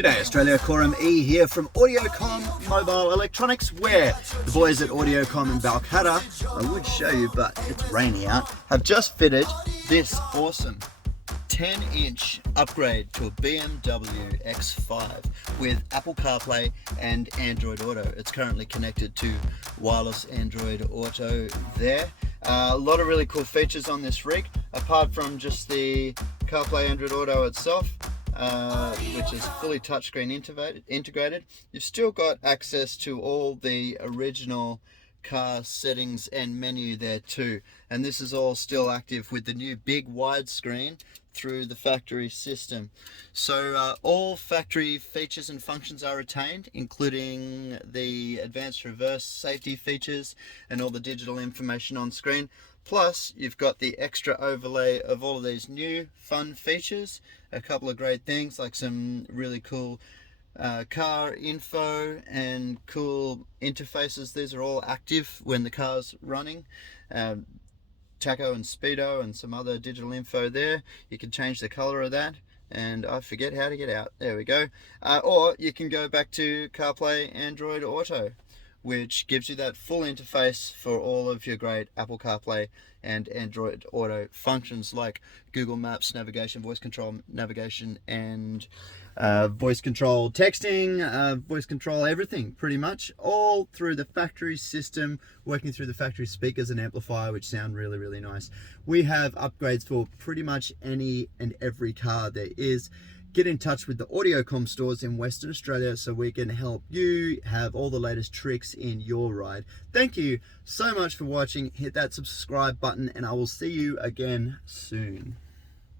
G'day Australia, Coram E here from Audiocom Mobile Electronics, where the boys at Audiocom in Balcutta, I would show you but it's rainy out, have just fitted this awesome 10-inch upgrade to a BMW X5 with Apple CarPlay and Android Auto. It's currently connected to wireless Android Auto there. A lot of really cool features on this rig, apart from just the CarPlay Android Auto itself, which is fully touchscreen integrated. You've still got access to all the original car settings and menu there too, and this is all still active with the new big widescreen through the factory system. So all factory features and functions are retained, including the advanced reverse safety features and all the digital information on screen. Plus you've got the extra overlay of all of these new fun features, a couple of great things like some really cool car info and cool interfaces. These are all active when the car's running. Tacho and speedo and some other digital info there. You can change the color of that, and I forget how to get out. There we go. Or you can go back to CarPlay Android Auto, which gives you that full interface for all of your great Apple CarPlay and Android Auto functions like Google Maps navigation, voice control navigation, and voice control texting, voice control everything, pretty much all through the factory system, working through the factory speakers and amplifier, which sound really, really nice. We have upgrades for pretty much any and every car there is. Get in touch with the Audiocom stores in Western Australia so we can help you have all the latest tricks in your ride. Thank you so much for watching. Hit that subscribe button and I will see you again soon.